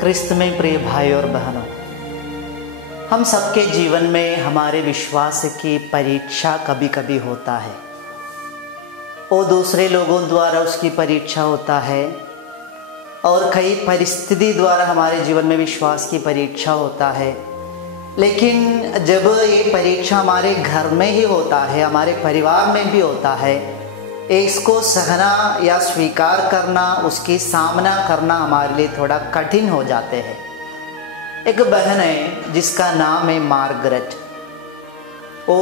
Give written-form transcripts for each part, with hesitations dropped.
क्रिस्त में प्रिय भाई और बहनों, हम सबके जीवन में हमारे विश्वास की परीक्षा कभी कभी होता है। वो दूसरे लोगों द्वारा उसकी परीक्षा होता है और कई परिस्थिति द्वारा हमारे जीवन में विश्वास की परीक्षा होता है। लेकिन जब ये परीक्षा हमारे घर में ही होता है, हमारे परिवार में भी होता है, इसको सहना या स्वीकार करना, उसकी सामना करना हमारे लिए थोड़ा कठिन हो जाते हैं। एक बहन है जिसका नाम है मार्गरेट। वो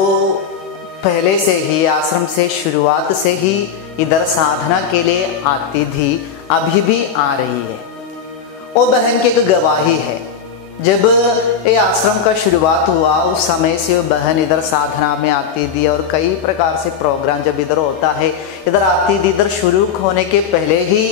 पहले से ही आश्रम से शुरुआत से ही इधर साधना के लिए आती थी, अभी भी आ रही है। वो बहन की एक गवाही है। जब ये आश्रम का शुरुआत हुआ उस समय से वो बहन इधर साधना में आती थी और कई प्रकार से प्रोग्राम जब इधर होता है इधर आती थी। इधर शुरू होने के पहले ही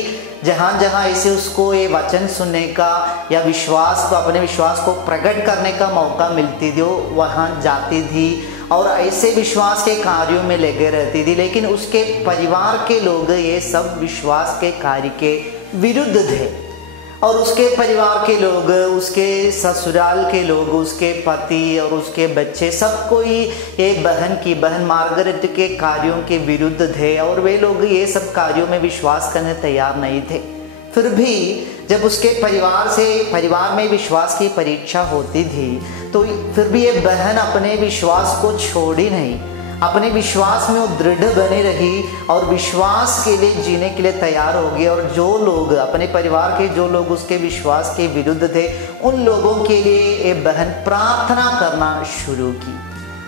जहाँ जहाँ ऐसे उसको ये वचन सुनने का या विश्वास को, अपने विश्वास को प्रकट करने का मौका मिलती थी, वो वहाँ जाती थी और ऐसे विश्वास के कार्यों में लगे रहती थी। लेकिन उसके परिवार के लोग ये सब विश्वास के कार्य के विरुद्ध थे और उसके परिवार के लोग, उसके ससुराल के लोग, उसके पति और उसके बच्चे, सब कोई ये बहन मार्गरेट के कार्यों के विरुद्ध थे और वे लोग ये सब कार्यों में विश्वास करने तैयार नहीं थे। फिर भी जब उसके परिवार में विश्वास की परीक्षा होती थी तो फिर भी ये बहन अपने विश्वास को छोड़ी नहीं, अपने विश्वास में वो दृढ़ बनी रही और विश्वास के लिए जीने के लिए तैयार हो गई। और जो लोग, अपने परिवार के जो लोग उसके विश्वास के विरुद्ध थे, उन लोगों के लिए ये बहन प्रार्थना करना शुरू की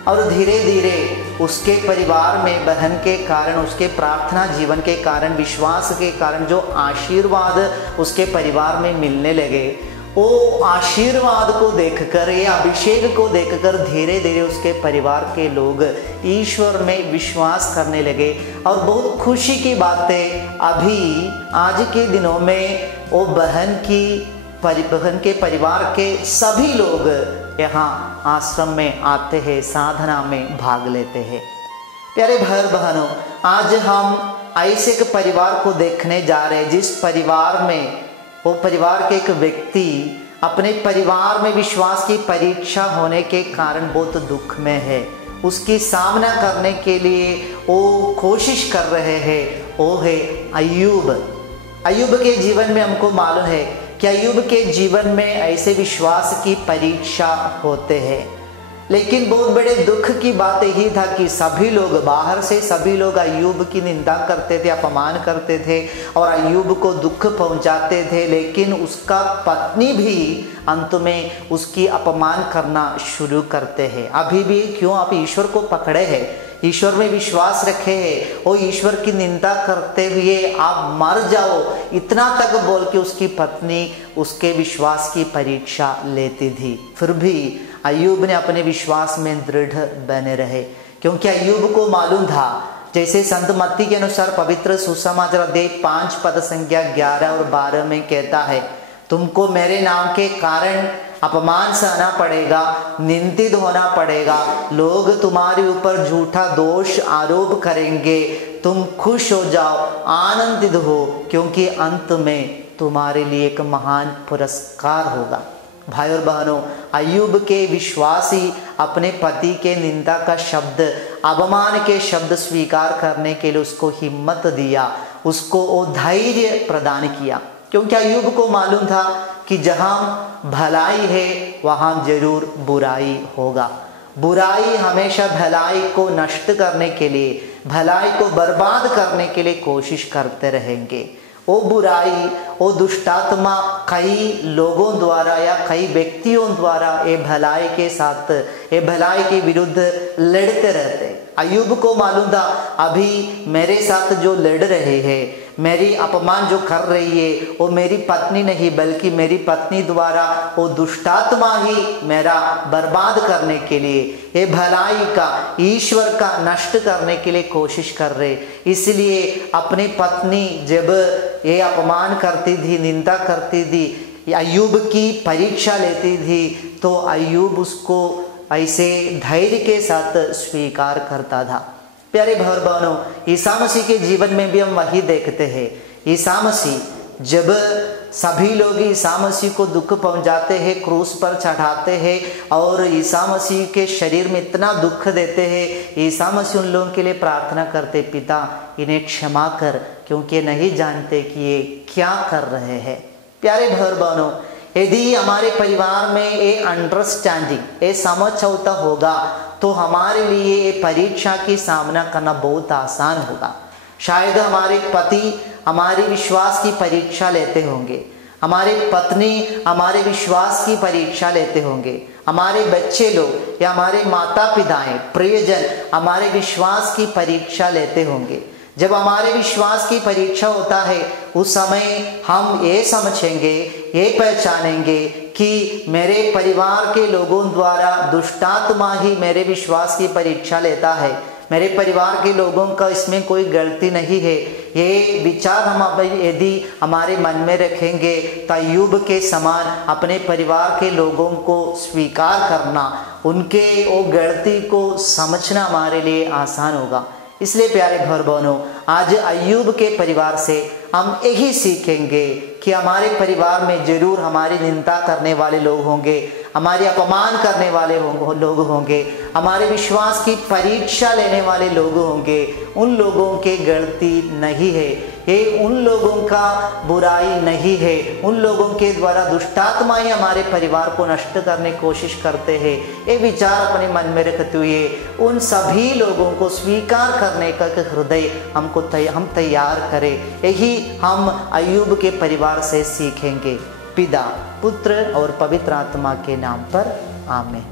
और धीरे धीरे उसके परिवार में बहन के कारण, उसके प्रार्थना जीवन के कारण, विश्वास के कारण जो आशीर्वाद उसके परिवार में मिलने लगे, वो आशीर्वाद को देखकर, ये अभिषेक को देखकर धीरे धीरे उसके परिवार के लोग ईश्वर में विश्वास करने लगे। और बहुत खुशी की बात है, अभी आज के दिनों में वो बहन के परिवार के सभी लोग यहाँ आश्रम में आते हैं, साधना में भाग लेते हैं। प्यारे भाई बहनों, आज हम ऐसे एक परिवार को देखने जा रहे हैं जिस परिवार में वो परिवार के एक व्यक्ति अपने परिवार में विश्वास की परीक्षा होने के कारण बहुत दुख में है। उसकी सामना करने के लिए वो कोशिश कर रहे हैं। वो है अय्यूब। अय्यूब के जीवन में हमको मालूम है कि अय्यूब के जीवन में ऐसे विश्वास की परीक्षा होते हैं। लेकिन बहुत बड़े दुख की बात यही था कि सभी लोग, बाहर से सभी लोग अय्यूब की निंदा करते थे, अपमान करते थे और अय्यूब को दुख पहुंचाते थे। लेकिन उसका पत्नी भी अंत में उसकी अपमान करना शुरू करते हैं। अभी भी क्यों आप ईश्वर को पकड़े हैं, ईश्वर में विश्वास रखे हैं, वो ईश्वर की निंदा करते हुए आप मर जाओ, इतना तक बोल के उसकी पत्नी उसके विश्वास की परीक्षा लेती थी। फिर भी अय्यूब ने अपने विश्वास में दृढ़ बने रहे, क्योंकि अय्यूब को मालूम था, जैसे संत मत्ती के अनुसार पवित्र सुसमाचार अध्याय 5 पद संख्या 11 और 12 में कहता है, तुमको मेरे नाम के कारण अपमान सहना पड़ेगा, निंदित होना पड़ेगा, लोग तुम्हारे ऊपर झूठा दोष आरोप करेंगे, तुम खुश हो जाओ, आनंदित हो, क्योंकि अंत में तुम्हारे लिए एक महान पुरस्कार होगा। भाई और बहनों, अय्यूब के विश्वासी अपने पति के निंदा का शब्द, अपमान के शब्द स्वीकार करने के लिए उसको हिम्मत दिया, उसको वो धैर्य प्रदान किया, क्योंकि अय्यूब को मालूम था कि जहाँ भलाई है वहाँ जरूर बुराई होगा। बुराई हमेशा भलाई को नष्ट करने के लिए, भलाई को बर्बाद करने के लिए कोशिश करते रहेंगे। वो बुराई, वो दुष्टात्मा कई लोगों द्वारा या कई व्यक्तियों द्वारा ये भलाई के साथ, ये भलाई के विरुद्ध लड़ते रहते। अय्यूब को मालूम था, अभी मेरे साथ जो लड़ रहे हैं, मेरी अपमान जो कर रही है, वो मेरी पत्नी नहीं बल्कि मेरी पत्नी द्वारा वो दुष्टात्मा ही मेरा बर्बाद करने के लिए, ये भलाई का, ईश्वर का नष्ट करने के लिए कोशिश कर रहे। इसलिए अपनी पत्नी जब ये अपमान करती थी, निंदा करती थी, अय्यूब की परीक्षा लेती थी, तो अय्यूब उसको ऐसे धैर्य के साथ स्वीकार करता था। प्यारे भाई बहनों, ईसा मसीह के जीवन में भी हम वही देखते हैं। ईसा मसीह जब सभी लोग ईसा मसीह को दुख पहुंचाते हैं, क्रूस पर चढ़ाते हैं और ईसा मसीह के शरीर में इतना दुख देते हैं। ईसा मसीह उन लोगों के लिए प्रार्थना करते, पिता इन्हें क्षमा कर, क्योंकि ये नहीं जानते कि ये क्या कर रहे हैं। प्यारे भाई बहनों, यदि हमारे परिवार में ये अंडरस्टैंडिंग, ये समझ होता होगा तो हमारे लिए ये परीक्षा की सामना करना बहुत आसान होगा। शायद हमारे पति हमारे विश्वास की परीक्षा लेते होंगे, हमारे पत्नी हमारे विश्वास की परीक्षा लेते होंगे, हमारे बच्चे लोग या हमारे माता पिताएं, प्रियजन हमारे विश्वास की परीक्षा लेते होंगे। जब हमारे विश्वास की परीक्षा होता है उस समय हम ये समझेंगे, ये पहचानेंगे कि मेरे परिवार के लोगों द्वारा दुष्टात्मा ही मेरे विश्वास की परीक्षा लेता है, मेरे परिवार के लोगों का इसमें कोई गलती नहीं है। ये विचार हम यदि हमारे मन में रखेंगे तो अय्यूब के समान अपने परिवार के लोगों को स्वीकार करना, उनके वो गलती को समझना हमारे लिए आसान होगा। इसलिए प्यारे भाई बहनों, आज अय्यूब के परिवार से हम यही सीखेंगे कि हमारे परिवार में जरूर हमारी निंदा करने वाले लोग होंगे, हमारे अपमान करने वाले लोग होंगे, हमारे विश्वास की परीक्षा लेने वाले लोग होंगे। उन लोगों की गलती नहीं है, ये उन लोगों का बुराई नहीं है, उन लोगों के द्वारा दुष्टात्मा ही हमारे परिवार को नष्ट करने की कोशिश करते हैं। ये विचार अपने मन में रखते हुए उन सभी लोगों को स्वीकार करने का हृदय हम तैयार करें। यही हम अय्यूब के परिवार से सीखेंगे। पिता, पुत्र और पवित्र आत्मा के नाम पर आमीन।